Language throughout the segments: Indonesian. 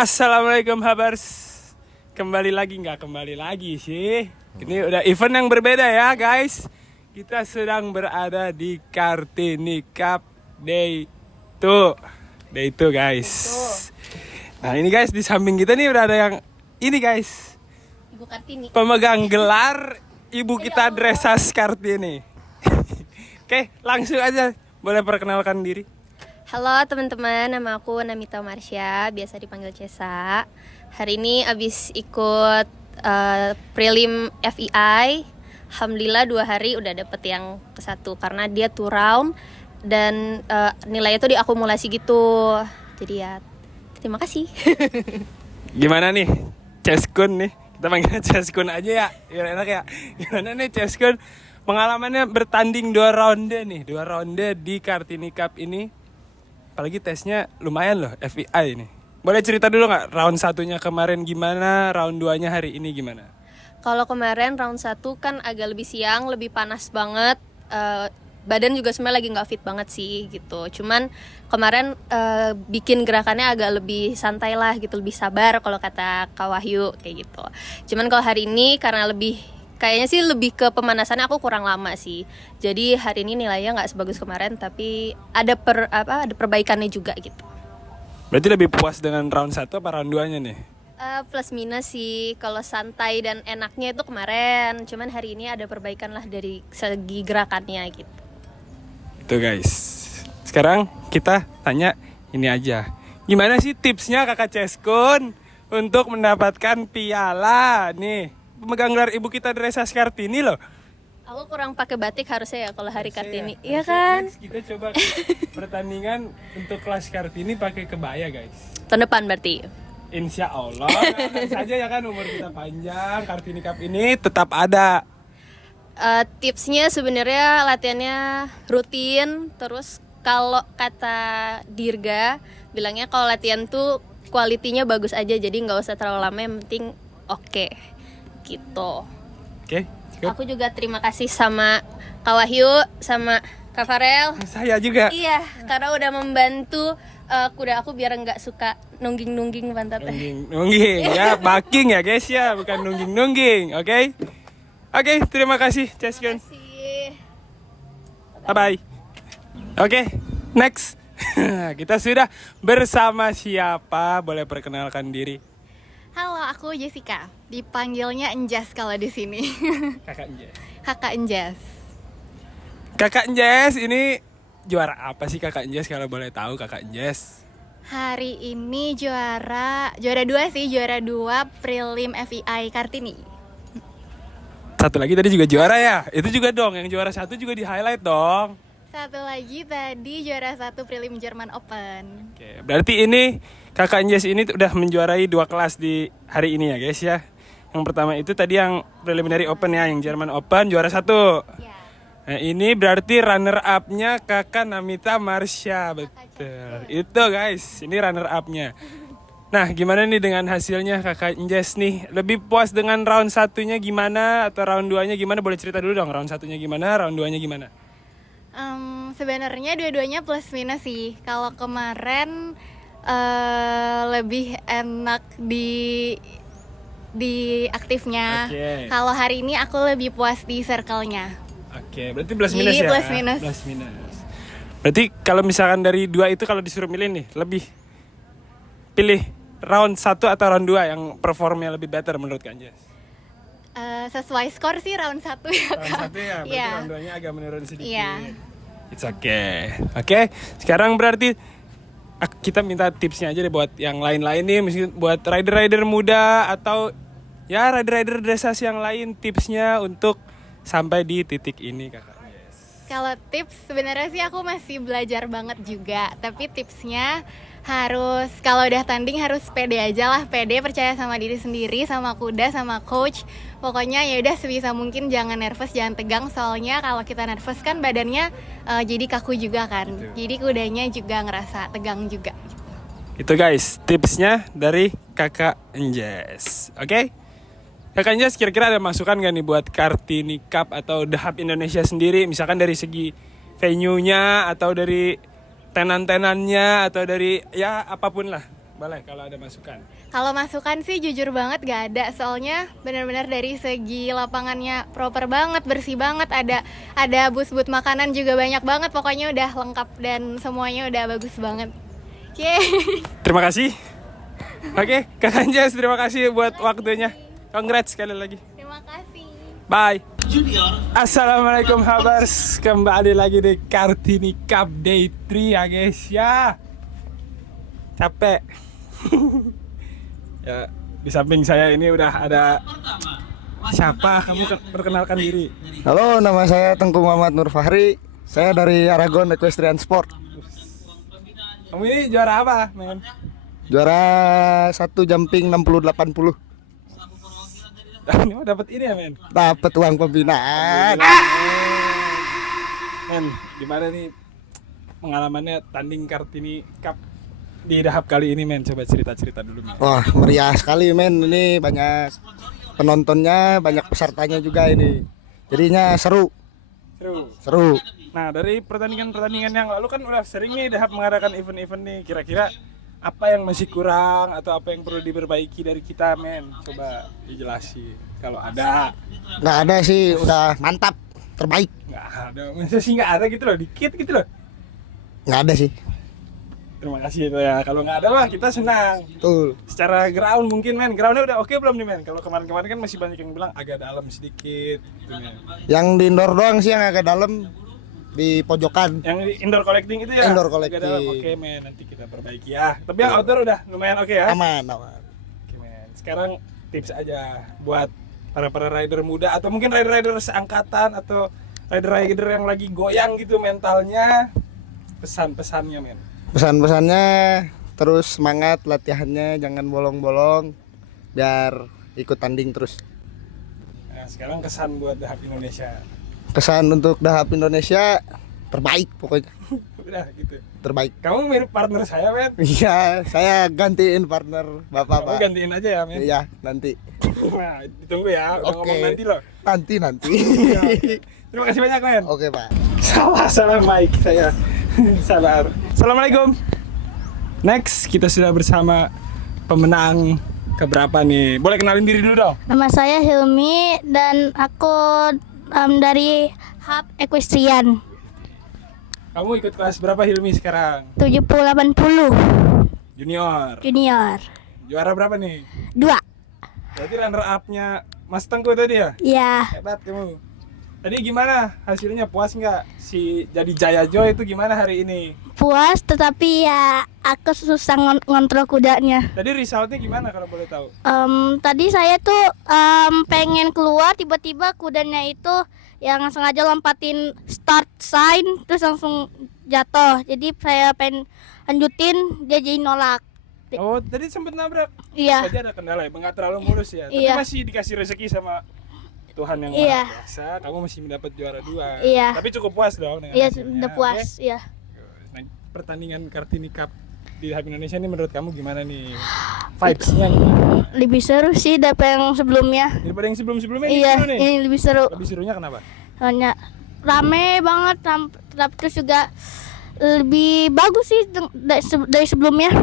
Assalamualaikum habars. Kembali lagi sih. Ini udah event yang berbeda ya guys. Kita sedang berada di Kartini Cup Day 2 guys. Nah ini guys, di samping kita nih udah ada yang ini guys, Ibu Kartini, pemegang gelar Ibu kita Dressas Kartini. Oke, langsung aja, boleh perkenalkan diri. halo teman-teman, nama aku Namita Marsha, biasa dipanggil Cesa. Hari ini abis ikut prelim FEI. Alhamdulillah 2 hari udah dapet yang ke-1 karena dia 2 round dan nilainya tuh diakumulasi gitu. Jadi ya terima kasih. Gimana nih Ceskun nih? Kita panggilnya Ceskun aja ya, biar enak ya. Gimana nih Ceskun? Pengalamannya bertanding 2 ronde nih, 2 ronde di Kartini Cup ini. Apalagi tesnya lumayan loh, FEI ini. Boleh cerita dulu nggak round 1-nya kemarin gimana, round 2-nya hari ini gimana? Kalau kemarin round 1 kan agak lebih siang, lebih panas banget. Badan juga sebenarnya lagi nggak fit banget sih gitu. Cuman kemarin bikin gerakannya agak lebih santai lah gitu, lebih sabar kalau kata Kak Wahyu kayak gitu. Cuman kalau hari ini karena kayaknya sih lebih ke pemanasannya aku kurang lama sih. Jadi hari ini nilainya nggak sebagus kemarin, tapi ada perbaikannya juga gitu. Berarti lebih puas dengan round 1 apa round 2-nya nih? Plus minus sih, kalau santai dan enaknya itu kemarin. Cuman hari ini ada perbaikan lah dari segi gerakannya gitu. Tuh guys, sekarang kita tanya ini aja. Gimana sih tipsnya Kakak Ceskun untuk mendapatkan piala nih? Pemegang gelar Ibu kita Dressas Kartini loh. Aku kurang pakai batik harusnya ya kalau hari Kartini. Ya, Iya kan? next kita coba pertandingan untuk kelas Kartini pakai kebaya guys. Tahun depan berarti. Insya Allah, saja ya kan, umur kita panjang, Kartini Cup ini tetap ada. Tipsnya sebenarnya latihannya rutin. Terus kalau kata Dirga bilangnya kalau latihan tuh kualitinya bagus aja, jadi nggak usah terlalu lama, yang penting oke. Gitu. Oke, cukup. Aku juga terima kasih sama Kak Wahyu sama Kak Farel. Saya juga. Iya, karena udah membantu kuda aku biar nggak suka nungging pantatnya. Nungging ya, backing ya guys ya, bukan nungging, oke? Oke, terima kasih Ceskun. Terima kasih. Bye bye. Oke, next. Kita sudah bersama siapa? Boleh perkenalkan diri. Halo, aku Jessica. Dipanggilnya Enjas kalau di sini. Kakak Enjes. Kakak Enjas. Kakak Enjes ini juara apa sih Kakak Enjes kalau boleh tahu Kakak Enjes? Hari ini juara 2 sih, juara 2 prelim FEI Kartini. Satu lagi tadi juga juara ya? Itu juga dong, yang juara 1 juga di highlight dong. Satu lagi tadi juara 1 prelim German Open. Oke, berarti ini Kakak Enjes ini udah menjuarai 2 kelas di hari ini ya guys ya. Yang pertama itu tadi yang preliminary open ya, yang German Open juara 1. Ya. Nah ini berarti runner up-nya Kakak Namita Marsha, betul. Itu guys, ini runner up-nya. Nah gimana nih dengan hasilnya Kakak Enjes nih? Lebih puas dengan round 1-nya gimana atau round 2-nya gimana? Boleh cerita dulu dong, round 1-nya gimana, round 2-nya gimana? Sebenarnya dua-duanya plus minus sih. Kalau kemarin lebih enak di aktifnya. Oke. Kalau hari ini aku lebih puas di circle-nya. Oke, berarti plus minus Jadi ya? plus minus. Plus minus. Berarti kalau misalkan dari 2 itu kalau disuruh milih nih, lebih pilih round 1 atau round 2 yang performnya lebih better menurut Kak Anjas? Sesuai skor sih round 1 ya Kak. Round 1 ya, berarti Iya. round 2-nya agak menurun sedikit. Iya. It's okay. Oke, sekarang berarti kita minta tipsnya aja deh buat yang lain-lain nih, mungkin buat rider-rider muda atau ya rider-rider dressage yang lain, tipsnya untuk sampai di titik ini Kakak. Kalau tips sebenarnya sih aku masih belajar banget juga. Tapi tipsnya harus kalau udah tanding harus pede aja lah, pede, percaya sama diri sendiri, sama kuda, sama coach. Pokoknya ya udah sebisa mungkin jangan nervous, jangan tegang, soalnya kalau kita nervous kan badannya jadi kaku juga kan. Betul. Jadi kudanya juga ngerasa tegang juga. Itu guys, tipsnya dari Kakak Enjes. Oke? Kakak Enjes kira-kira ada masukan gak nih buat Kartini Cup atau The Hub Indonesia sendiri? Misalkan dari segi venue-nya atau dari tenan-tenannya atau dari ya apapun lah. Boleh kalau ada masukan. Kalau masukan sih jujur banget gak ada, soalnya benar-benar dari segi lapangannya proper banget, bersih banget, ada bus-bus makanan juga banyak banget, pokoknya udah lengkap dan semuanya udah bagus banget. Oke. Terima kasih. Oke, Kak Anjas, terima kasih buat waktunya. Congrats sekali lagi. Terima kasih. Bye. Assalamualaikum Habars, kembali lagi di Kartini Cup Day 3 ya guys ya. Capek. Ya, di samping saya ini udah ada siapa? Kamu perkenalkan diri. Halo, nama saya Tengku Muhammad Nur Fahri. Saya dari Aragon Equestrian Sport. Kamu ini juara apa, men? Juara 1 jumping 60-80. Ini mau dapat ini ya, men? Dapat uang pembinaan. Men, gimana nih pengalamannya tanding Kartini Cup di Dahap kali ini, men? Coba cerita-cerita dulu, men. Wah, meriah sekali, men. Ini banyak penontonnya, banyak pesertanya juga ini. Jadinya seru. Seru. Nah, dari pertandingan-pertandingan yang lalu kan udah sering nih Dahap mengadakan event-event nih. Kira-kira apa yang masih kurang atau apa yang perlu diperbaiki dari kita, men? Coba dijelasin kalau ada. Nggak ada sih, udah mantap, terbaik. Nggak ada, masa sih nggak ada gitu loh, dikit gitu loh. Nggak ada sih. Terima kasih itu ya, kalau nggak ada mah kita senang. Betul. Secara ground mungkin, men, groundnya udah oke belum nih, men? Kalau kemarin-kemarin kan masih banyak yang bilang agak dalam sedikit gitu, men. Yang di indoor doang sih yang agak dalam, di pojokan. Yang di indoor collecting itu ya? Indoor agak collecting. dalam. Oke, men, nanti kita perbaiki ya. Tapi yang outdoor udah lumayan oke ya? Aman. Oke, men. Sekarang tips aja buat para rider muda atau mungkin rider-rider seangkatan atau rider-rider yang lagi goyang gitu mentalnya, pesan-pesannya, men. Pesan-pesannya terus semangat latihannya, jangan bolong-bolong biar ikut tanding terus. Nah, sekarang kesan buat Dahap Indonesia. Kesan untuk Dahap Indonesia terbaik pokoknya, Udah gitu. terbaik. Kamu mirip partner saya, men. Iya, saya gantiin partner Bapak, Kamu Pak. gantiin aja ya, men. Iya, nanti. Nah, ditunggu ya. Udah Oke. ngomong nanti loh. Nanti. Iya, oke. Terima kasih banyak, men. Oke, Pak. Salah mic saya. Sabar. Assalamualaikum. Next, kita sudah bersama pemenang keberapa nih? Boleh kenalin diri dulu dong. Nama saya Hilmi dan aku dari Hub Equestrian Kamu ikut kelas berapa, Hilmi, sekarang? 70-80 Junior. junior Juara berapa nih? 2. Berarti runner up-nya Mas Tengku tadi ya? Ya, Hebat kamu. Tadi gimana hasilnya, puas nggak? Si jadi Jaya Joy itu gimana hari ini? puas tetapi ya aku susah ngontrol kudanya. Tadi resultnya gimana kalau boleh tahu? Tadi saya tuh pengen keluar, tiba-tiba kudanya itu yang sengaja lompatin start sign terus langsung jatuh. Jadi saya pengen lanjutin, dia jadi nolak. Oh, tadi sempet nabrak. Iya. Tadi ada kendala ya, nggak terlalu mulus ya. Tapi Iya. masih dikasih rezeki sama Tuhan yang Iya. Maha Kuasa. Kamu masih mendapat juara 2. Iya. Tapi cukup puas dong dengan Iya, hasilnya. udah puas. Oke? Iya. Nah, pertandingan Kartini Cup di Dahap Indonesia ini menurut kamu gimana nih? Vibes-nya gimana? Lebih seru sih daripada yang sebelumnya. Daripada yang sebelum-sebelumnya ini Iya, seru nih. ini lebih seru. Lebih serunya kenapa? Soalnya rame banget, tapi terus juga lebih bagus sih dari sebelumnya.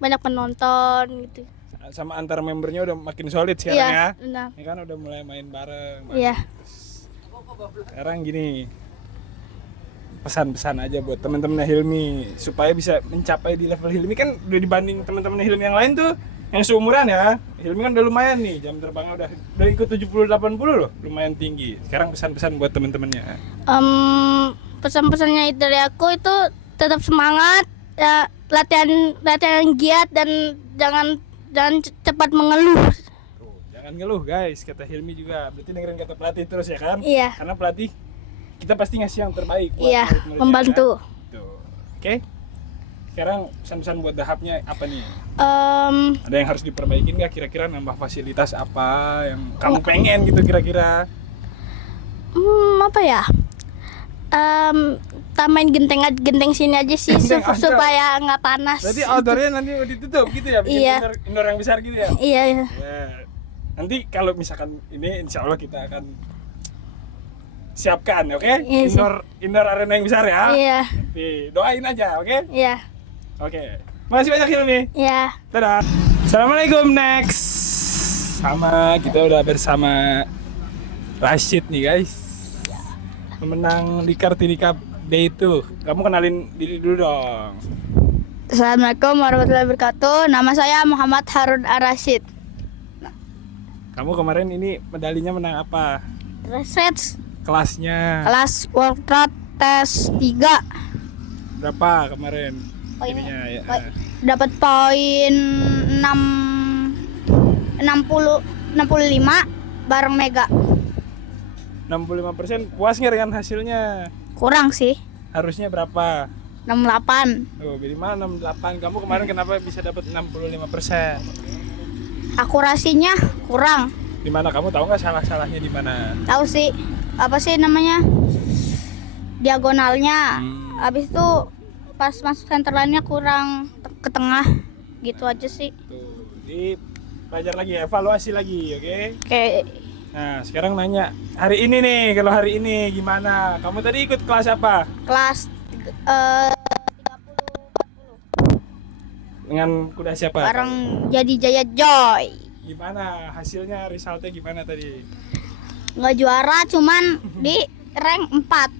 Banyak penonton gitu. Sama antar membernya udah makin solid sekarang Iya, ya. benar. Ini kan udah mulai main bareng. Iya. Sekarang gini, pesan-pesan aja buat teman-temannya Hilmi supaya bisa mencapai di level Hilmi. Kan udah dibanding teman-temannya Hilmi yang lain tuh yang seumuran ya. Hilmi kan udah lumayan nih, jam terbangnya udah ikut 70-80 loh, lumayan tinggi. Sekarang pesan-pesan buat teman-temannya. Pesan-pesannya dari aku itu tetap semangat, ya, latihan giat dan jangan cepat mengeluh. Tuh, jangan ngeluh guys, kata Hilmi juga. Berarti dengerin kata pelatih terus ya kan? Iya. Karena pelatih kita pasti ngasih yang terbaik buat Iya, murid-muridnya, membantu. kan? Tuh. Oke. Sekarang pesan-pesan buat Dahapnya apa nih? Ada yang harus diperbaikin nggak? Kira-kira nambah fasilitas apa yang kamu pengen gitu kira-kira? Apa ya? Tambahin genteng sini aja sih Genteng aja. supaya nggak panas. Berarti outdoornya nanti ditutup gitu ya? Bikin Iya. indoor yang besar gitu ya? Iya. Ya. Nanti kalau misalkan ini insya Allah kita akan siapkan, oke? Iya, Indoor arena yang besar ya. Iya. Nanti doain aja, oke? Iya. Oke. Makasih banyak Hilmi. Ya. Dadah. Assalamualaikum, next. Sama kita udah bersama Rashid nih guys. Pemenang di Kartini Cup Day itu. Kamu kenalin diri dulu dong. Assalamualaikum warahmatullahi wabarakatuh. Nama saya Muhammad Harun Ar-Rasyid. Kamu kemarin ini medalinya menang apa? Research Kelasnya kelas World Road Test 3. berapa kemarin? Poinnya, Ininya, ya. dapat poin 65 bareng Mega. 65%. Puas nggak dengan hasilnya? Kurang sih. Harusnya berapa? 68. Oh, minimal 68. Kamu kemarin kenapa bisa dapat 65%? Akurasinya kurang. Di mana kamu tahu nggak salah-salahnya di mana? Tahu sih. Apa sih namanya? Diagonalnya. Habis itu pas masuk centerline-nya kurang ke tengah. Gitu aja sih. Tuh, di belajar lagi, evaluasi lagi, oke? Kayak Nah, sekarang nanya, hari ini nih, kalau hari ini gimana? Kamu tadi ikut kelas apa? kelas 30-40 Dengan kuda siapa? bareng Jadi Jaya Joy. Gimana hasilnya, resultnya gimana tadi? Nggak juara cuman di rank 4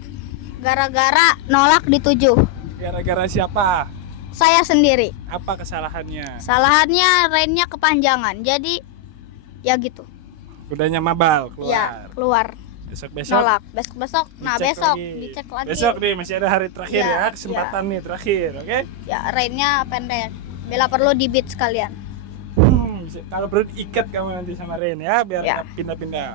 gara-gara nolak di 7. Gara-gara siapa? Saya sendiri. Apa kesalahannya? Salahannya rainnya kepanjangan. Jadi ya gitu. Kudanya mabal, keluar. Ya, keluar. Besok-besok Nolak. Besok-besok. Nah, dicek besok lagi. dicek lagi. Besok nih, masih ada hari terakhir Iya, ya, kesempatan nih terakhir, oke? Ya, rainnya pendek. Bila perlu di beat sekalian. Kalau perlu ikat kamu nanti sama Ren ya, biar Ya. nggak pindah-pindah.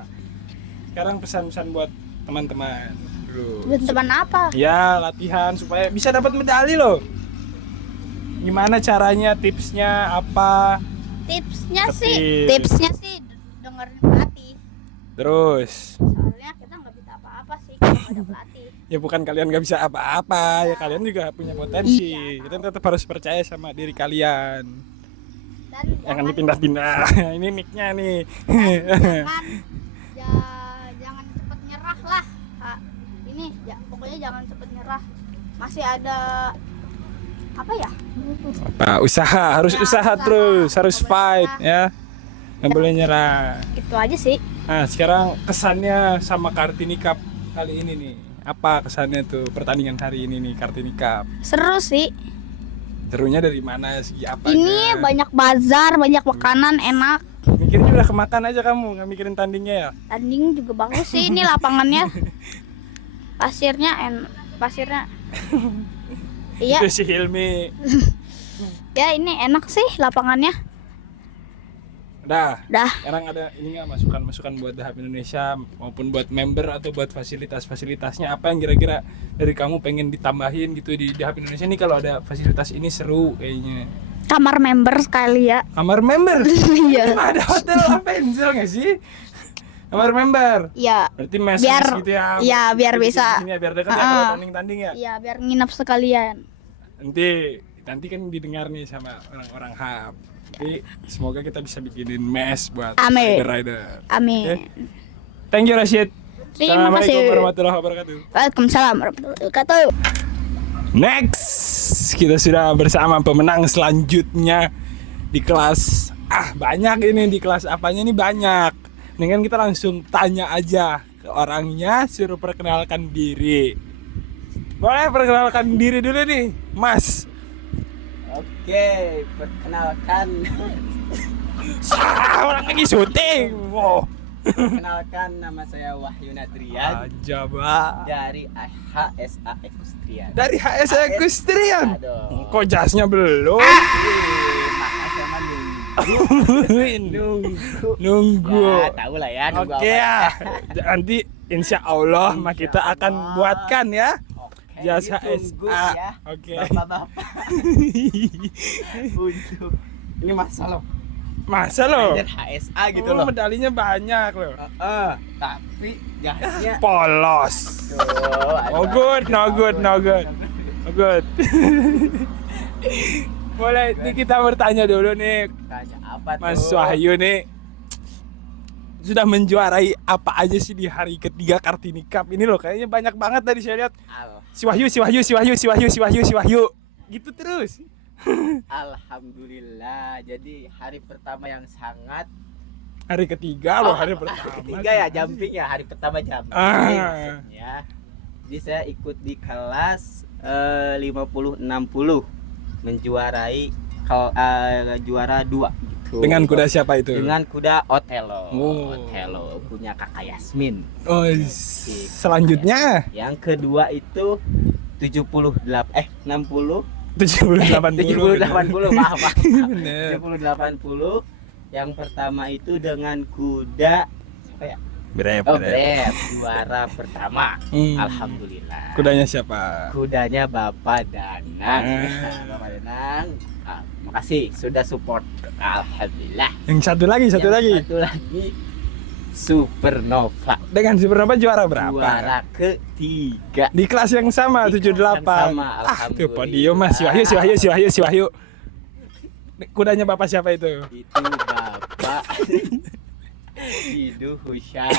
Sekarang pesan-pesan buat teman-teman dulu. Teman apa? Ya, latihan supaya bisa dapat medali loh. Gimana caranya, tipsnya apa? Tipsnya Tips. sih dengerin pelatih. Terus Soalnya kita nggak bisa apa-apa sih kalau nggak ada pelatih. ya bukan kalian nggak bisa apa-apa, ya kalian juga punya potensi. Iya. Kita tetap harus percaya sama diri kalian. Dan Jangan dipindah-pindah. Ini mic-nya nih. jangan cepet nyerah lah. Ini pokoknya jangan cepet nyerah. Masih ada apa ya? Apa? Usaha, harus Ya, usaha usaha. terus, harus Nggak boleh fight nyerah. ya. Nggak boleh nyerah. Itu aja sih. Nah, sekarang kesannya sama Kartini Cup kali ini nih. Apa kesannya tuh pertandingan hari ini nih Kartini Cup? Seru sih. Serunya dari mana, segi apa? Ini banyak bazar, banyak makanan enak. Mikirnya udah kemakan aja kamu, nggak mikirin tandingnya ya? Tanding juga bagus sih ini lapangannya. Pasirnya. Iya, Itu si Hilmi. ya ini enak sih lapangannya. Dah. Dah. Sekarang ada ini nggak masukan-masukan buat Dahab Indonesia maupun buat member atau buat fasilitas-fasilitasnya, apa yang kira-kira dari kamu pengen ditambahin gitu di Dahab Indonesia nih, kalau ada fasilitas ini seru kayaknya. Kamar member sekali ya. Kamar member? Iya. Emang ada hotel Avenzel nggak sih? Kamar member? Iya. Berarti mes Biar- gitu ya? iya, biar Di bisa. sini ya, biar dekat ya kalau tanding-tanding ya? Iya, biar nginep sekalian. Nanti kan didengar nih sama orang-orang Hab. Jadi semoga kita bisa bikinin mes buat Amin. rider-rider. Amin. Oke. Thank you Rashid. Terima Assalamualaikum kasih. warahmatullahi wabarakatuh. Waalaikumsalam warahmatullahi wabarakatuh. Next, kita sudah bersama pemenang selanjutnya di kelas. Banyak ini di kelas apanya nih, banyak. Dengan kita langsung tanya aja ke orangnya, suruh perkenalkan diri. Boleh perkenalkan diri dulu nih, Mas. Oke, perkenalkan Orang lagi syuting. Wow. perkenalkan nama saya Wahyu Nadrian Aja, Pak. dari HSA Equestrian. Dari HSA Equestrian. Aduh. Kok jasnya belum? Makanya sama Nunggu. Ya, tahu lah ya nunggu Oke apa. ya. Nanti insya Allah mah kita akan buatkan ya. Oke, Jas ditunggu HSA. ya. Oke. Bapak-bapak. Untuk ini masalah Masa lo? rider HSA gitu Oh, loh. medalinya banyak loh. Tapi gasnya Polos. Oh good, no good, no good. No good. Boleh nih kita bertanya dulu nih, tanya apa tuh? Mas Wahyu nih. Sudah menjuarai apa aja sih di hari ketiga Kartini Cup ini loh? Kayaknya banyak banget tadi saya lihat. Al. Si Wahyu. Gitu terus. Alhamdulillah. Jadi hari pertama yang sangat Hari ketiga loh, hari pertama. ketiga ya jumping ya, hari pertama jumping maksudnya. Jadi saya ikut di kelas 50-60 menjuarai juara 2 gitu. Dengan kuda siapa itu? Dengan kuda Otelo. Oh. Otelo punya Kakak Yasmin. Oh, selanjutnya Yang kedua itu 60 70 80 80 maaf. Bener. 70 80. Yang pertama itu dengan kuda apa ya? Brep. Brep, juara pertama. Alhamdulillah. Kudanya siapa? Kudanya Bapak Danang. Ah. Bapak Danang. Makasih sudah support. Alhamdulillah. Yang satu lagi. Satu lagi Supernova. Dengan Supernova juara berapa? Juara ketiga. Di kelas yang sama, Di 78. kelas yang sama, Tuh podium Mas. Si Wahyu. Kudanya Bapak siapa itu? Itu Bapak Hidu Husyai.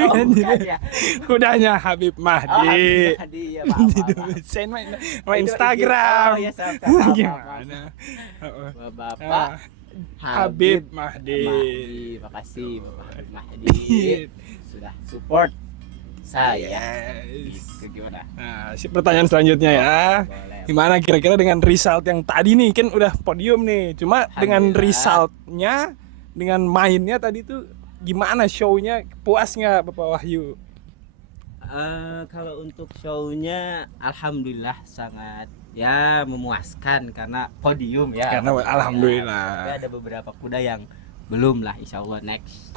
Oh, bukan ya. Kudanya Habib Mahdi. Mahdi ya, maaf. Sen main Itu Instagram. Oh, ya, maaf. Gimana? Bapak Habib Mahdi. Makasih Bapak Habib Mahdi sudah support saya. Yes. Itu gimana? Nah, pertanyaan selanjutnya ya. Boleh. Gimana kira-kira dengan result yang tadi nih, kan udah podium nih. Cuma dengan Alhamdulillah. resultnya, dengan mainnya tadi tuh gimana show-nya? Puas nggak Bapak Wahyu? Kalau untuk show-nya alhamdulillah sangat ya memuaskan karena podium ya. Karena alhamdulillah. Tapi ada beberapa kuda yang belum lah, insya Allah next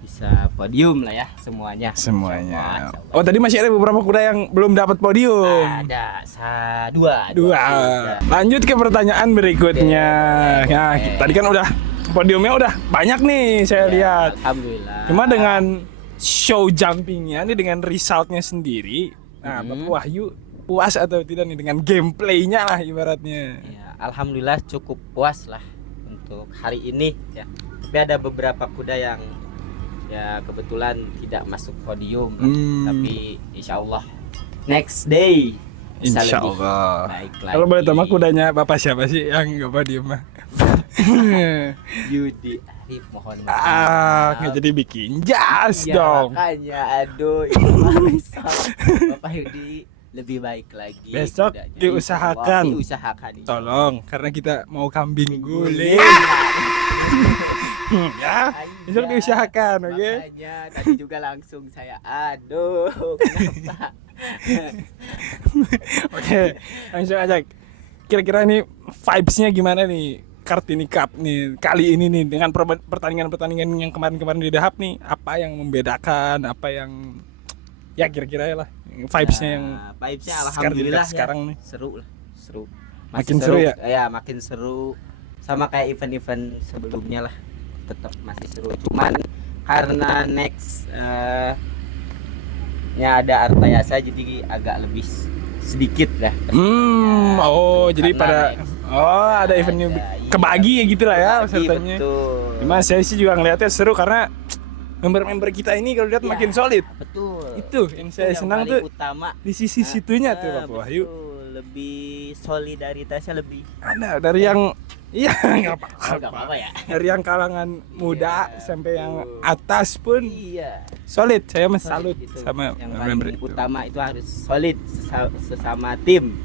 bisa podium lah ya semuanya. Semuanya. Insya Allah. Oh, tadi masih ada beberapa kuda yang belum dapat podium. Ada dua. Lanjut ke pertanyaan berikutnya. Oke. Nah, tadi kan udah podiumnya udah banyak nih saya Ya, lihat. alhamdulillah. Cuma dengan show jumpingnya nih, dengan resultnya sendiri, nah Bapak Wahyu puas atau tidak nih dengan gameplaynya lah ibaratnya? Ya, alhamdulillah cukup puas lah untuk hari ini ya. Tapi ada beberapa kuda yang ya kebetulan tidak masuk podium, tapi insya Allah next day bisa Insya lebih Allah. baik lagi. Kalau boleh tahu mah kudanya Bapak siapa sih yang nggak podium mah? Yudi Arif, mohon maaf. Nggak jadi bikin jas Ya, dong. makanya aduh itu bisa. Bapak Yudi lebih baik lagi. Besok kudanya. diusahakan. Insya Allah, diusahakan. Tolong, karena kita mau kambing guling. Ya, besok Iya. diusahakan, oke? Makanya tadi juga langsung saya aduh kenapa? Oke, langsung aja. Kira-kira ini vibes-nya gimana nih Kartini Cup nih kali ini nih dengan pertandingan-pertandingan yang kemarin-kemarin di Dahap nih, apa yang membedakan, apa yang ya kira-kira lah vibes-nya yang Vibes-nya Kartini alhamdulillah Cup sekarang ya, nih. seru lah, seru. Makin seru ya? Ya, makin seru. Sama kayak event-event sebelumnya lah. Tetap masih seru. Cuman karena next nya ada Artayasa jadi agak lebih sedikit lah. Oh, jadi Karena pada ada eventnya iya. kebagi ya gitu lah ya Kebagi, pesertanya. betul. Cuma saya sih juga ngeliatnya seru karena member-member kita ini kalau lihat Ya, makin solid. Betul. Itu yang saya yang senang paling tuh utama. di sisi situnya tuh Bapak betul. Wahyu. Lebih solidaritasnya lebih. Ada dari yang iya nggak Oh, apa-apa. nggak apa-apa ya. Dari yang kalangan muda Iya, sampai yang betul. atas pun Iya. solid. Saya Solid salut gitu. sama yang member paling itu. utama itu harus solid sesama tim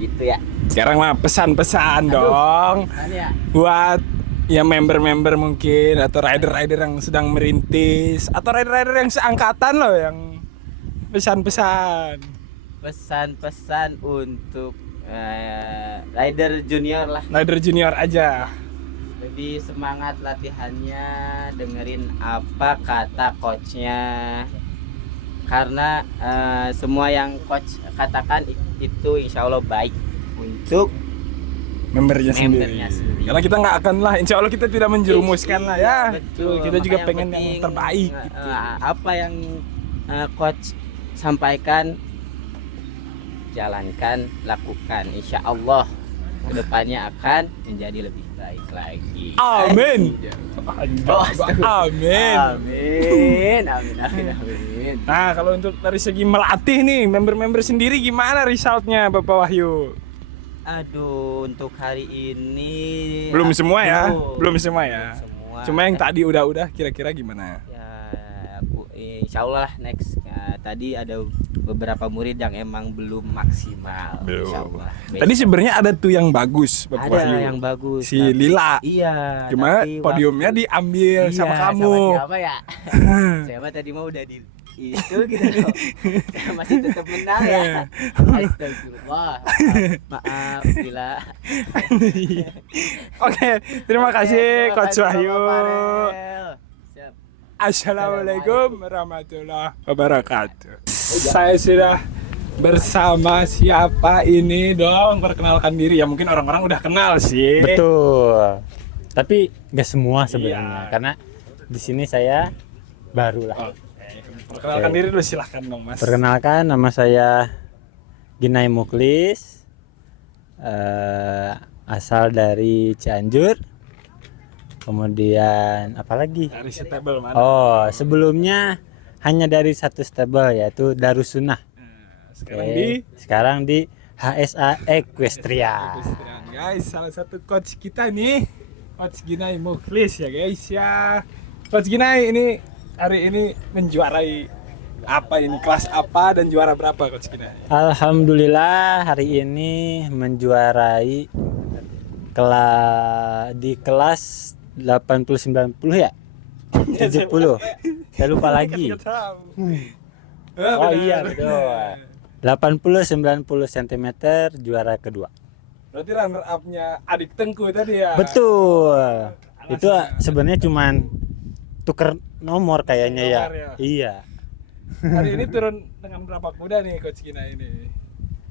gitu ya. Sekarang mah pesan-pesan Aduh. dong Kan ya. buat ya member-member mungkin atau rider-rider yang sedang merintis atau rider-rider yang seangkatan loh yang pesan-pesan. Pesan-pesan untuk rider junior lah, Rider junior aja. lebih semangat latihannya, dengerin apa kata coachnya, karena semua yang coach katakan itu insya Allah baik untuk Membernya sendiri. Membernya sendiri. Karena kita nggak akan lah, insya Allah kita tidak menjerumuskan lah ya. Betul. Kita juga Makanya pengen yang penting, terbaik gitu. apa yang coach sampaikan, jalankan, lakukan, insya Allah kedepannya akan menjadi lebih baik lagi. Amin. Oh, Amin. Amin. Amin. Nah, kalau untuk dari segi melatih nih, member-member sendiri gimana resultnya Bapak Wahyu? Aduh, untuk hari ini Belum semua ya? Belum. Belum semua ya? Belum semua. Cuma yang tadi udah kira-kira gimana? Ya, aku insya Allah next. Ya, tadi ada beberapa murid yang emang belum maksimal. Belum. Insya Allah. Tadi sebenarnya ada tuh yang bagus, Bapak ada Wahyu. yang bagus. Si Lila. Iya. Cuma tapi podiumnya waktu- diambil sama Iya, kamu. Sama siapa ya? Saya mah tadi mau udah di itu gitu loh. Saya masih tetap menang ya. Astagfirullah. Maaf bila. Oke, terima kasih Coach Terima kasih, Wahyu. Bapak Farel. Siap. Assalamualaikum warahmatullahi wabarakatuh. Saya sudah bersama siapa ini dong? Perkenalkan diri ya, mungkin orang-orang udah kenal sih. Betul. Tapi nggak semua sebenarnya, Iya. karena di sini saya baru lah. Oke. Perkenalkan diri dulu, silahkan dong Mas. Perkenalkan, nama saya Ginai Muklis, asal dari Cianjur. Kemudian apa lagi? Dari stable mana? Oh, sebelumnya hanya dari satu stable, yaitu Darussunnah. Sekarang Oke. di Sekarang di HSA Equestrian. Equestrian. Guys, salah satu coach kita nih, Coach Ginai Muklis ya guys ya. Coach Ginai ini hari ini menjuarai apa ini, kelas apa dan juara berapa Coach Ginai? Alhamdulillah hari ini menjuarai di kelas 80-90 ya? 70. Saya lupa lagi. Oh iya betul. 80-90 cm juara kedua. Berarti runner up-nya Adik Tengku tadi ya? Betul. Itu Alasannya? sebenarnya cuman tuker nomor kayaknya ya. Nomor ya? Iya. Hari ini turun dengan berapa kuda nih Coach Ginai ini?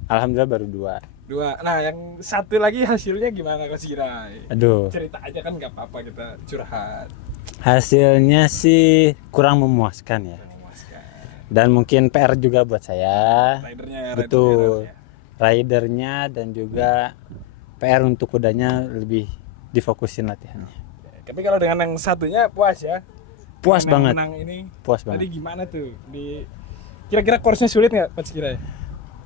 Alhamdulillah baru 2. 2. Nah, yang satu lagi hasilnya gimana Coach Ginai? Aduh. Cerita aja kan nggak apa-apa, kita curhat. Hasilnya sih kurang memuaskan ya. Memuaskan. Dan mungkin PR juga buat saya. Ridernya ya, Betul. ridernya. Ridernya dan juga PR untuk kudanya lebih difokusin latihannya. Tapi kalau dengan yang satunya puas ya? Puas Dengan banget. yang menang ini. Puas Tadi banget. gimana tuh? Kira-kira course-nya sulit nggak Coach Ginai?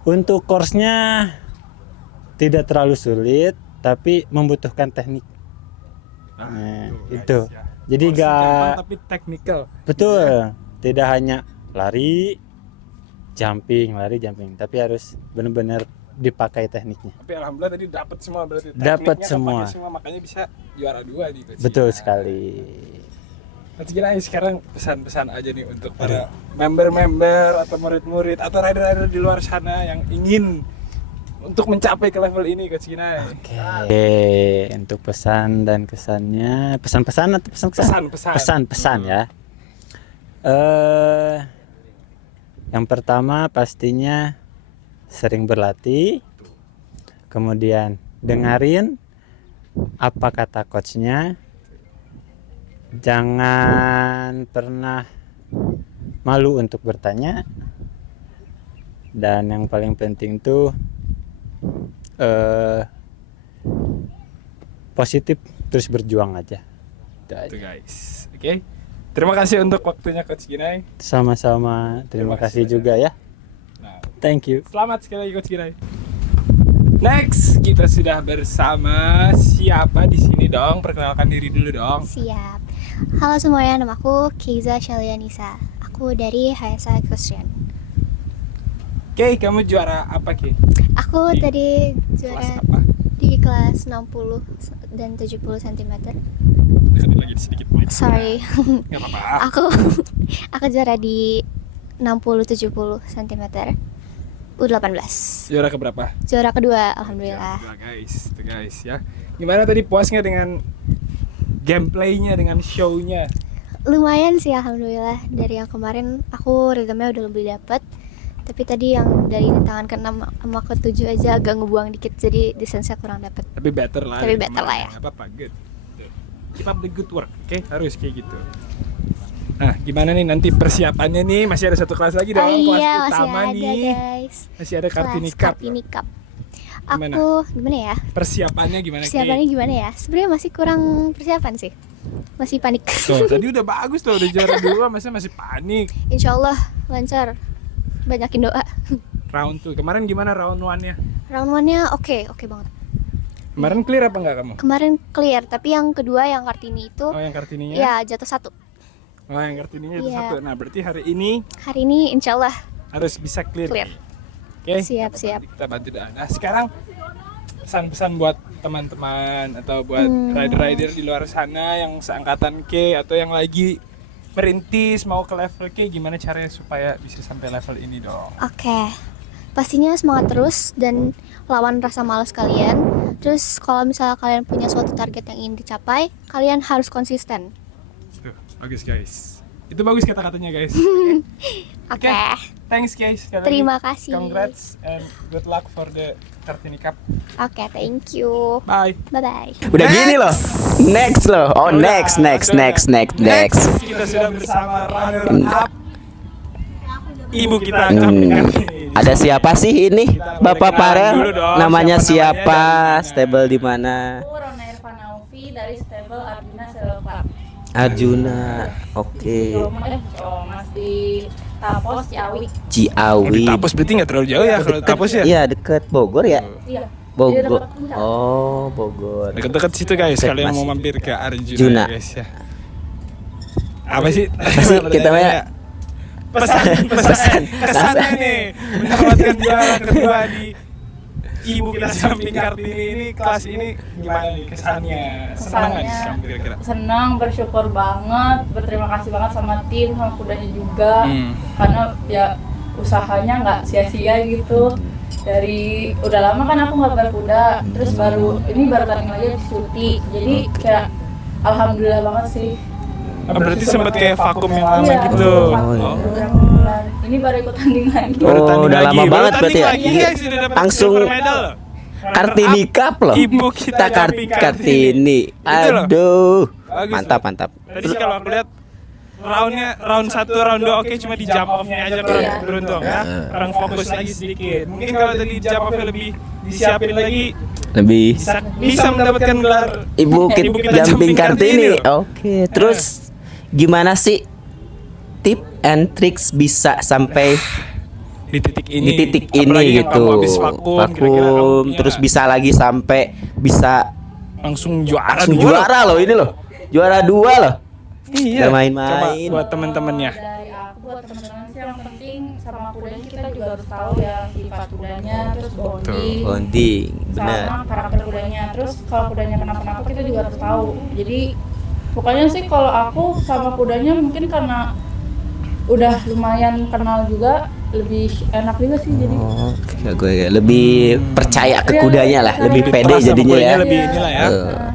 Untuk course-nya tidak terlalu sulit, tapi membutuhkan teknik. Nah, itu. guys, ya. Jadi Course-nya gampang, nggak tapi technical. betul. Tidak hanya lari, jumping, tapi harus benar-benar dipakai tekniknya. Tapi alhamdulillah tadi dapat semua berarti. Dapat Tekniknya semua. kepake semua, makanya bisa juara 2 nih Coach Betul Ginai. sekali. Coach Ginai sekarang pesan-pesan aja nih untuk para member-member atau murid-murid atau rider-rider di luar sana yang ingin untuk mencapai ke level ini Coach Ginai. Oke, untuk pesan dan kesannya, pesan-pesan atau pesan-kesan? Pesan-pesan. Pesan ya. Yang pertama pastinya sering berlatih, kemudian dengerin apa kata coachnya, jangan pernah malu untuk bertanya, dan yang paling penting tuh positif, terus berjuang aja. Itu aja. Itu guys. Oke. Terima kasih untuk waktunya Coach Ginai. Sama-sama, terima Terima kasih kasih juga ya. Nah, Thank you. selamat sekali lagi Coach Ginai. Next, kita sudah bersama siapa di sini dong? Perkenalkan diri dulu dong. Siap. Halo semuanya, nama aku Keiza Shalianisa. Aku dari HSA Equestrian. Oke, kamu juara apa Ki? Aku Di tadi Kelas juara apa? di kelas 60 dan 70 cm. Deketin lagi sedikit mic. Sorry. Nggak apa-apa. Aku juara di 60-70 cm. U18. Juara keberapa? Juara kedua, alhamdulillah. Juara kedua, guys. Tuh guys ya. Gimana tadi puasnya dengan gameplaynya, dengan show-nya? Lumayan sih alhamdulillah. Dari yang kemarin aku ritmenya udah lebih dapet. Tapi tadi yang dari tangan ke-6 sama ke-7 aja agak ngebuang dikit, jadi distance-nya kurang dapet. Tapi better lah. Tapi dari better lah kemarin. ya. Nggak apa-apa, good. Keep up the good work, oke? Harus kayak gitu. Nah, gimana nih nanti persiapannya nih? Masih ada satu kelas lagi dong, kelas Iya, masih utama ada nih. guys. Masih ada Kartini Kelas Cup. Kartini Cup. Gimana? Aku gimana ya? Persiapannya gimana? Ki? Persiapannya gimana ya? Sebenarnya masih kurang persiapan sih. Masih panik. Tuh, tadi udah bagus tuh, udah juara 2, masa masih panik. Insya Allah lancar. Banyakin doa. round 2. Kemarin gimana round 1-nya? Round 1-nya oke banget. Kemarin clear apa enggak kamu? Kemarin clear, tapi yang kedua yang Kartini itu Oh, yang Kartininya? ya jatuh 1. Oh, yang Kartininya itu Iya. 1. Nah, berarti hari ini Hari ini insya Allah harus bisa clear. clear. Oke. Siap. Kita bantu dah. Nah, sekarang pesan-pesan buat teman-teman atau buat rider-rider di luar sana yang seangkatan K atau yang lagi merintis mau ke level K, gimana caranya supaya bisa sampai level ini dong? Oke. Pastinya semangat terus dan lawan rasa malas kalian. Terus kalau misalnya kalian punya suatu target yang ingin dicapai, kalian harus konsisten. Tuh, bagus guys. Itu bagus kata-katanya guys. Oke. Thanks guys. Sekali Terima lagi. kasih. Congrats and good luck for the Kartini Cup. Oke, thank you. Bye. Bye-bye. Udah gini loh. Next loh. Oh, next. Kita sudah bersama runner up ibu kita Kartini. Ada siapa sih ini? Bapak kenalan Farel. dulu dong, Namanya siapa siapa? namanya dan Stable di mana? Aku Rona Irfan Aufi dari Stable Arjuna Saddle Club. Arjuna. Oke. Masih Tapos Ciawi. Ciawi. Tapos berarti nggak terlalu jauh ya kalau Tapos ya? Iya, deket Bogor ya? Iya. Bogor. Oh, Bogor. Dekat-dekat situ guys, Cek, kalian Mas. mau mampir ke Arjuna Juna. guys ya. Apa sih? sih kita mah- Kesannya nih mendapatkan juara kedua di ibu kita samping Kartini ini, kelas ini gimana nih kesannya? Senang nggak sih kamu kira-kira? Senang, bersyukur banget, berterima kasih banget sama tim, sama kudanya juga. Karena ya usahanya nggak sia-sia gitu. Dari udah lama kan aku nggak berkuda, terus baru tanding lagi di Suti. Jadi kayak alhamdulillah banget sih. Berarti sempat kayak vakum yang lama Iya, gitu. beberapa bulan. Ini baru ikut tanding lagi. Baru Oh, tanding udah lagi. lama Baru banget tanding berarti ya? lagi, guys, sudah dapat Langsung silver medal loh. Kartini Cup loh. Ibu kita Kartini. Itu loh. Aduh. Bagus Mantap. Tadi sih kalau aku lihat round 1, round 2 oke, cuma di jump off-nya aja kurang beruntung ya. Kurang fokus lagi sedikit. Mungkin kalau tadi jump off-nya lebih disiapin lagi Lebih bisa mendapatkan gelar Ibu Ibu kita Jumping Kartini. loh. Oke, terus gimana sih tip and tricks bisa sampai di titik di titik Apalagi ini yang gitu? kamu habis vakum, kira-kira kamu punya Terus bisa lagi sampai bisa langsung juara langsung dua loh. juara loh ini loh. Juara 2 loh. Iya. Udah main-main. Coba buat teman-temannya. Dari aku buat teman-teman sih yang penting sama kudanya kita juga harus tahu ya sifat kudanya, terus bonding, Bonding, benar. sama karakter kudanya. Terus kalau kudanya kenapa-napa kita juga harus tahu. Jadi pokoknya sih kalau aku sama kudanya mungkin karena udah lumayan kenal juga, lebih enak juga sih jadi. Oh, gue lebih percaya ke kudanya lah, lebih pede Trust sama jadinya ya. kudanya lebih inilah ya.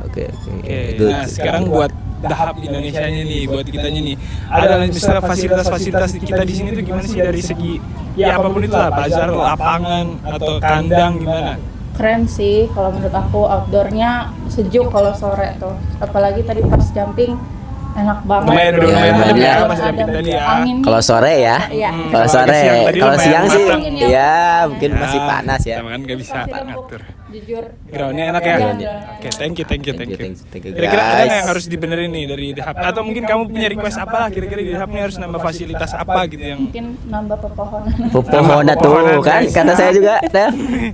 Oke. Oke, nah sekarang buat Dahab Indonesianya nih, buat kitanya nih, ada misalnya fasilitas-fasilitas kita di sini tuh gimana sih dari segi ya apapun itu lah, bazar, lapangan atau kandang gimana? Keren sih kalau menurut aku, outdoornya sejuk kalau sore tuh, apalagi tadi pas jumping enak banget. lumayan ya. Pas jumping tadi ya. Angin. Kalau sore ya. Iya. Kalau sore, siang tadi kalau lumayan siang sih matang. ya mungkin masih panas ya. Teman nggak bisa ngatur. Jujur. Groundnya enak ya. Iya. Oke, thank you. Thank you, Kira-kira ada nggak guys. yang harus dibenerin nih dari Dahab? Atau mungkin kamu punya request apa lah? Kira-kira di Dahab nih harus nambah fasilitas apa gitu yang Mungkin nambah pepohonan. Pepohonan tuh kan guys. kata saya juga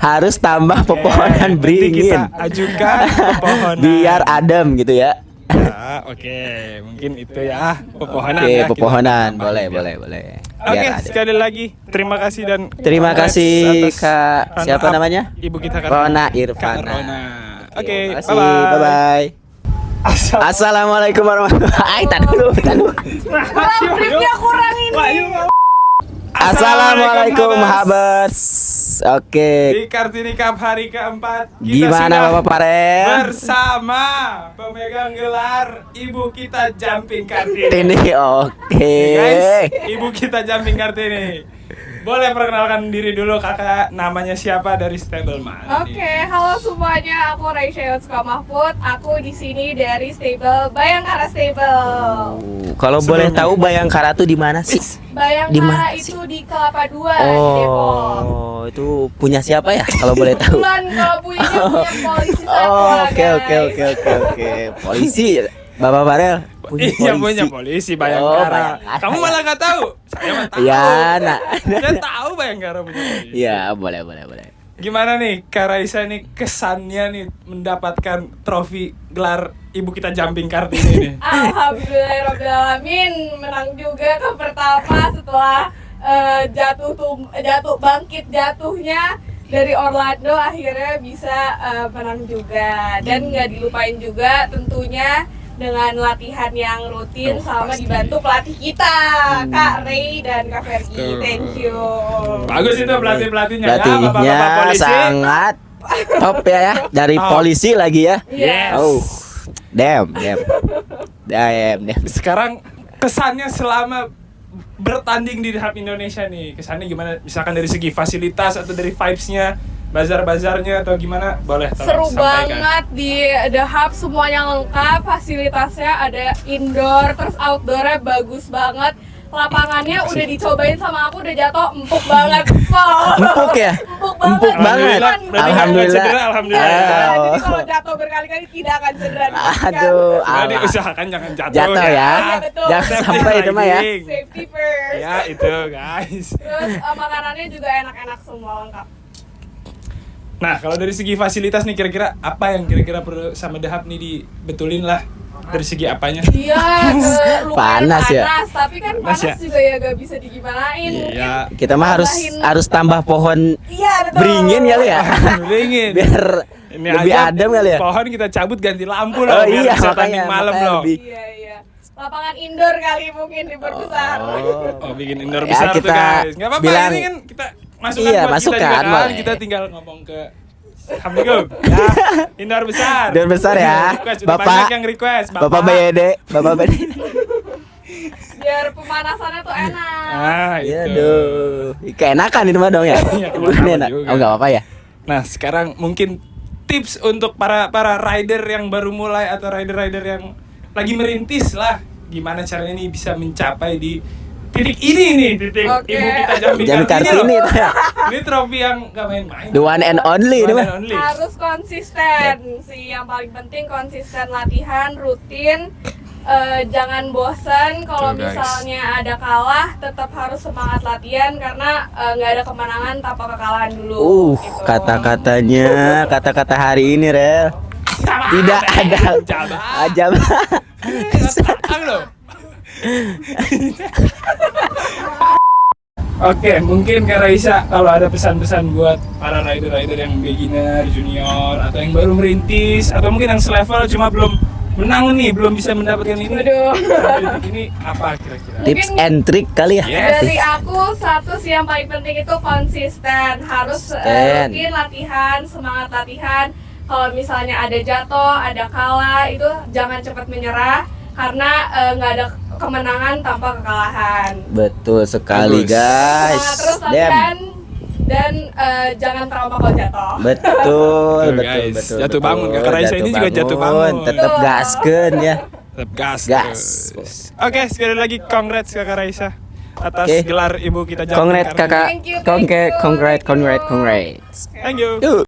harus tambah pepohonan Nanti beringin kita ajukan pepohonan. biar adem gitu ya. Ya, oke, mungkin itu ya pepohonan. Oke, ya, kita pepohonan tambah. boleh. Oke, Biar adem. sekali lagi terima kasih dan Terima kasih atas Kak runner siapa up namanya? Ibu kita kan Rona Kak Irfana. Rona. Oke, Terima kasih. Bye bye. Assalamualaikum warahmatullahi wabarakatuh. Tar dulu. Briefnya kurang ini. Assalamualaikum Habers. Oke. Di Kartini Cup hari keempat kita Gimana sudah Bapak Farel? bersama pemegang gelar Ibu kita Jumping Kartini. Ini oke. Guys, Ibu kita Jumping Kartini. Boleh perkenalkan diri dulu kakak, namanya siapa dari Stable mana? Oke, halo semuanya. Aku Raisya Yotsuka Mahfud. Aku di sini dari Stable Bayangkara Stable. Kalau boleh tahu Bayangkara tuh di mana sih? Di Bayangkara mana itu di Kelapa II, Depok. Oh, itu punya siapa ya? Kalau boleh tahu. Kebetulan kalau punya polisi satu lah, Oke. guys. Polisi Bapak Farel punya Iya polisi. punya polisi Oh, Bayangkara. Bayangkara. Kamu malah nggak tahu. Saya mah tahu. Iya, nak. Saya tahu Bayangkara punya polisi. Iya, boleh. Gimana nih Kak Raisa nih kesannya nih mendapatkan trofi gelar Ibu Kita Jumping Kartini ini? Alhamdulillahirobbilalamin, menang juga ke pertama setelah jatuhnya dari Orlando akhirnya bisa menang juga, dan nggak dilupain juga tentunya dengan latihan yang rutin sama dibantu pelatih kita Kak Ray dan Kak Fergie. Tuh. Thank you. Bagus itu pelatihnya ya, Pelatihnya Bapak-bapak polisi. sangat top ya. Dari Top. polisi lagi ya. Yes. Oh, damn. Sekarang kesannya selama bertanding di Hub Indonesia nih, kesannya gimana? Misalkan dari segi fasilitas atau dari vibes-nya, bazar-bazarnya atau gimana? Boleh tolong Seru sampaikan. banget di The Hub, semuanya lengkap, fasilitasnya ada indoor, terus outdoornya bagus banget. Lapangannya udah dicobain sama aku, udah jatuh empuk banget. Empuk ya? Empuk banget. Alhamdulillah. Alhamdulillah. Jadi kalau jatuh berkali-kali tidak akan cedera. Aduh, Jadi usahakan jangan jatuh, jatuh ya. Iya, betul. Jangan Safety sampai itu mah ya. riding. Safety first. Ya itu guys. Terus makanannya juga enak-enak semua lengkap. Nah kalau dari segi fasilitas nih kira-kira apa yang kira-kira perlu sama The Hub nih dibetulin lah dari segi apanya? Iya, lumayan Panas ya? tapi kan Panas panas ya? juga ya gak bisa digimanain. Iya. Kita mah harus tambah pohon Iya, betul. beringin kali ya. Beringin. Biar Ini lebih aja adem kali ya. Pohon kita cabut ganti lampu Oh loh biar iya, bisa makanya, tanding malam makanya loh. lebih. Iya. Lapangan indoor kali mungkin diperbesar. Oh bikin indoor Ya, besar tuh kita guys. Nggak apa-apa bilang- ini kan kita masukkan Iya, buat kita masukkan, juga kan. boleh. Kita tinggal ngomong ke Assalamualaikum. Ya, indoor besar. Indoor besar ya. Request, udah Bapak- banyak yang request. Bapak BD, Bapak BD. Biar pemanasannya tuh enak. Ah, itu. Iya, aduh. Keenakan ini mah dong ya. Iya, Bukan keenakan enak. juga. Oh, enggak apa-apa ya. Nah, sekarang mungkin tips untuk para rider yang baru mulai atau rider-rider yang lagi merintis lah. Gimana caranya nih bisa mencapai di titik ini nih, titik Oke. Ibu Kita Jumping Jumping Kartini loh. itu ya. Ini trofi yang gak main-main. The one and only ini One mah. and only. Harus konsisten sih, yang paling penting konsisten latihan rutin. Jangan bosan kalau Tuh, guys. misalnya ada kalah, tetap harus semangat latihan karena nggak ada kemenangan tanpa kekalahan dulu. gitu. Kata-katanya hari ini, Rel. Tidak ada aja. Oke, mungkin Kak Raisa kalau ada pesan-pesan buat para rider-rider yang beginner, junior, atau yang baru merintis, atau mungkin yang selevel cuma belum menang nih, belum bisa mendapatkan ini. Aduh. Titik ini apa kira-kira? Tips and trick kali ya. Yes. Dari aku satu sih yang paling penting itu konsisten, harus Konsisten. rutin latihan, semangat latihan. Kalau misalnya ada jatuh, ada kalah, itu jangan cepat menyerah karena nggak ada kemenangan tanpa kekalahan. Betul sekali, Bagus. guys. Semangat terus Damn. latihan dan jangan trauma kalau jatuh. Betul, Tuh, betul, guys. betul. Jatuh betul. bangun. Kakak Raisa ini juga jatuh bangun. Tetap Betul. gaskeun ya. Tetap gas. Gas. terus. Oke, sekali lagi congrats Kakak Raisa atas Oke. gelar Ibu Kita Jumping Congrats Kartini. kakak. Thank you. Congrats. Thank you.